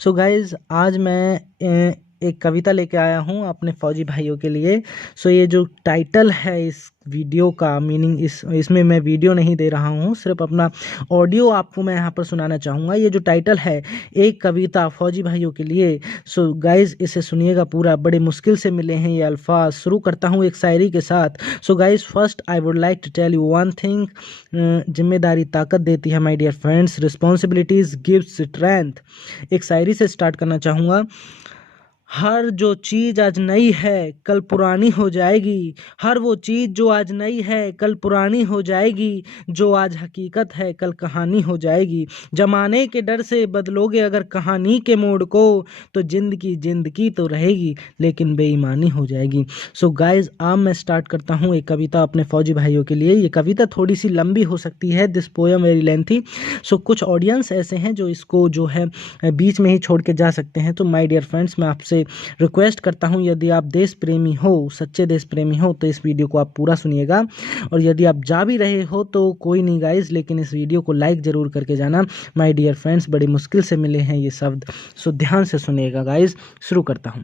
So guys आज मैं एक कविता लेके आया हूँ अपने फौजी भाइयों के लिए। सो ये जो टाइटल है इस वीडियो का मीनिंग इसमें मैं वीडियो नहीं दे रहा हूँ, सिर्फ अपना ऑडियो आपको मैं यहाँ पर सुनाना चाहूँगा। ये जो टाइटल है एक कविता फौजी भाइयों के लिए। सो गाइज इसे सुनिएगा पूरा, बड़े मुश्किल से मिले हैं ये अल्फाज। शुरू करता हूँ एक शायरी के साथ। So guys first I would like to tell you one thing, जिम्मेदारी ताकत देती है my dear friends, responsibilities gives strength. एक शायरी से स्टार्ट करना चाहूँगा। हर जो चीज़ आज नई है कल पुरानी हो जाएगी, हर वो चीज़ जो आज नई है कल पुरानी हो जाएगी, जो आज हकीकत है कल कहानी हो जाएगी। जमाने के डर से बदलोगे अगर कहानी के मोड़ को, तो जिंदगी तो रहेगी लेकिन बेईमानी हो जाएगी। सो गाइज अब मैं स्टार्ट करता हूँ एक कविता अपने फौजी भाइयों के लिए। ये कविता थोड़ी सी लंबी हो सकती है, दिस पोयम वेरी लेंथी। सो कुछ ऑडियंस ऐसे हैं जो इसको जो है बीच में ही छोड़ के जा सकते हैं। तो माय डियर फ्रेंड्स, मैं आपसे रिक्वेस्ट करता हूं, यदि आप देश प्रेमी हो, सच्चे देश प्रेमी हो, तो इस वीडियो को आप पूरा सुनिएगा। और यदि आप जा भी रहे हो तो कोई नहीं गाइज, लेकिन इस वीडियो को लाइक जरूर करके जाना। माय डियर फ्रेंड्स, बड़ी मुश्किल से मिले हैं ये शब्द, सो ध्यान से सुनिएगा गाइज। शुरू करता हूं।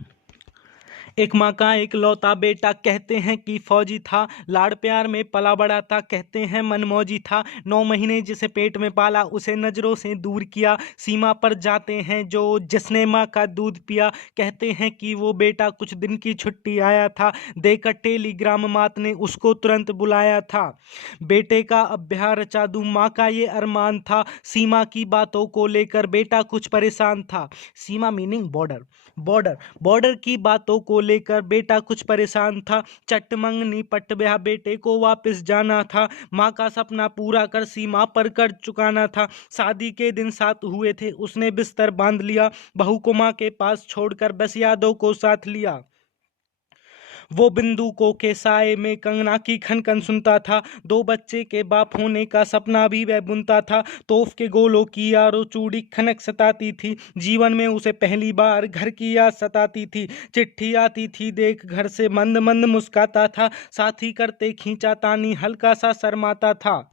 एक माँ का एक लौता बेटा, कहते हैं कि फौजी था, लाड़ प्यार में पला बड़ा था, कहते हैं मनमौजी था। 9 महीने जिसे पेट में पाला, उसे नजरों से दूर किया। सीमा पर जाते हैं जो जिसने माँ का दूध पिया, कहते हैं कि वो बेटा कुछ दिन की छुट्टी आया था, देकर टेलीग्राम मात ने उसको तुरंत बुलाया था। बेटे का अब ब्याह रचा दूं, माँ का ये अरमान था। सीमा की बातों को लेकर बेटा कुछ परेशान था। सीमा मीनिंग बॉर्डर, बॉर्डर की बातों को लेकर बेटा कुछ परेशान था। चट मंगनी पट ब्याह, बेटे को वापस जाना था। माँ का सपना पूरा कर सीमा पर कर चुकाना था। शादी के दिन साथ हुए थे, उसने बिस्तर बांध लिया, बहू को माँ के पास छोड़कर बस यादों को साथ लिया। वो बंदूकों के साए में कंगना की खनखन सुनता था, 2 बच्चे के बाप होने का सपना भी वह बुनता था। तोफ के गोलों की यारो चूड़ी खनक सताती थी, जीवन में उसे पहली बार घर की याद सताती थी। चिट्ठी आती थी देख घर से, मंद मंद मुस्काता था, साथी करते खींचा तानी हल्का सा शर्माता था।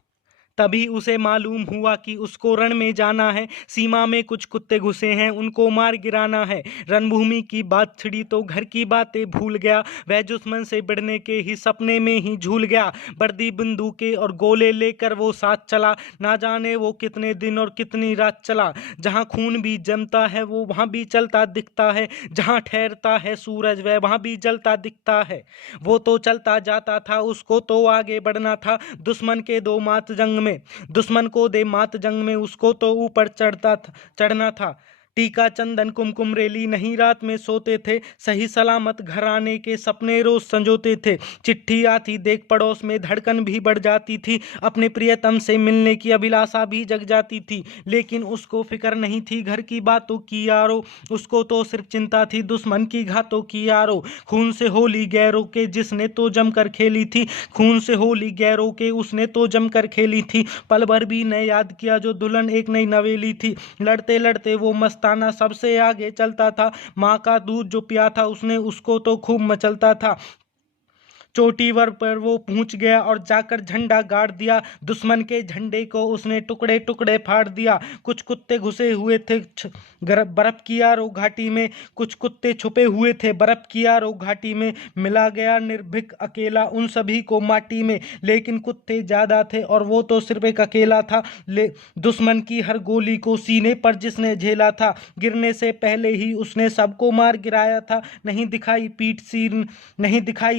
तभी उसे मालूम हुआ कि उसको रण में जाना है, सीमा में कुछ कुत्ते घुसे हैं, उनको मार गिराना है। रणभूमि की बात छिड़ी तो घर की बातें भूल गया, वह दुश्मन से भिड़ने के ही सपने में ही झूल गया। वर्दी बंदूकें और गोले लेकर वो साथ चला, ना जाने वो कितने दिन और कितनी रात चला। जहाँ खून भी जमता है वो वहाँ भी चलता दिखता है, जहाँ ठहरता है सूरज वह वहाँ भी जलता दिखता है। वो तो चलता जाता था, उसको तो आगे बढ़ना था, दुश्मन के 2 मात जंग में, दुश्मन को दे मात जंग में, उसको तो ऊपर चढ़ना था। टीका चंदन कुमकुम रेली नहीं रात में सोते थे, सही सलामत घर आने के सपने रोज संजोते थे। चिट्ठी आती देख पड़ोस में धड़कन भी बढ़ जाती थी, अपने प्रियतम से मिलने की अभिलाषा भी जग जाती थी। लेकिन उसको फिक्र नहीं थी घर की बातों की यारो, उसको तो सिर्फ चिंता थी दुश्मन की घातों की यारो। खून से होली गैरों के जिसने तो जमकर खेली थी, खून से होली गैरों के उसने तो जमकर खेली थी। पल भर भी न याद किया जो दुल्हन एक नई नवेली थी, लड़ते लड़ते वो मस्ताना सबसे आगे चलता था। माँ का दूध जो पिया था उसने उसको तो खूब मचलता था। चोटीवर पर वो पहुंच गया और जाकर झंडा गाड़ दिया, दुश्मन के झंडे को उसने टुकड़े टुकड़े फाड़ दिया। कुछ कुत्ते घुसे हुए थे बर्फ की आरो घाटी में, कुछ कुत्ते छुपे हुए थे बर्फ की आरो घाटी में, मिला गया निर्भीक अकेला उन सभी को माटी में। लेकिन कुत्ते ज्यादा थे और वो तो सिर्फ एक अकेला था, दुश्मन की हर गोली को सीने पर जिसने झेला था, गिरने से पहले ही उसने सबको मार गिराया था। नहीं दिखाई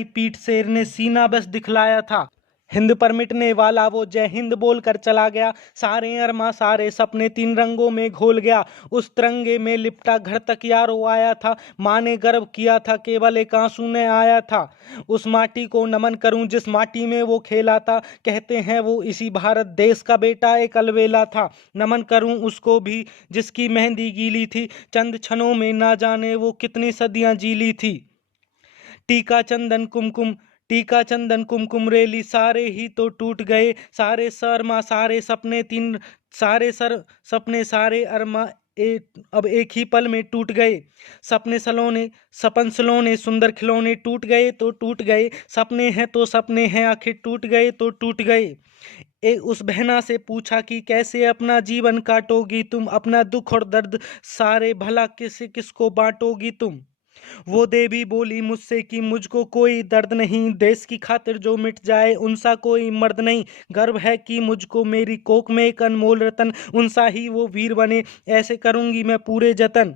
पीठ शेर ने सीना बस दिखलाया था। हिंद पर मिटने वाला वो जय हिंद बोल कर चला गया, सारे अरमा सारे सपने 3 रंगों में घोल गया। उस तिरंगे में लिपटा घर तक यारो आया था, माँ ने गर्व किया था केवल एक आंसू ने आया था। उस माटी को नमन करूं जिस माटी में वो खेला था, कहते हैं वो इसी भारत देश का बेटा एक अलवेला था। नमन करूं उसको भी जिसकी मेहंदी गीली थी, चंद क्षणों में ना जाने वो कितनी सदियां जीली थी। टीका चंदन कुमकुम रेली, सारे ही तो टूट गए, सारे शर्मा सारे सपने सारे अरमा अब एक ही पल में टूट गए। सपन सलोने सुंदर खिलौने टूट गए तो टूट गए, सपने हैं तो सपने हैं आखिर टूट गए तो टूट गए। उस बहना से पूछा कि कैसे अपना जीवन काटोगी तुम, अपना दुख और दर्द सारे भला किसको बांटोगी तुम। वो देवी बोली मुझसे कि मुझको कोई दर्द नहीं, देश की खातिर जो मिट जाए उनसा कोई मर्द नहीं। गर्व है कि मुझको मेरी कोख में एक अनमोल रतन, उनसा ही वो वीर बने, ऐसे करूंगी मैं पूरे जतन।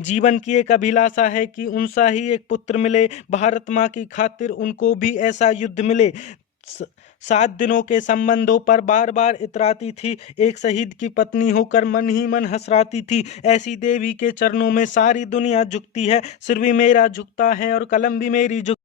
जीवन की एक अभिलाषा है कि उनसा ही एक पुत्र मिले, भारत माँ की खातिर उनको भी ऐसा युद्ध मिले। 7 दिनों के संबंधों पर बार बार इतराती थी, एक शहीद की पत्नी होकर मन ही मन हंसराती थी। ऐसी देवी के चरणों में सारी दुनिया झुकती है, सिर भी मेरा झुकता है और कलम भी मेरी झुक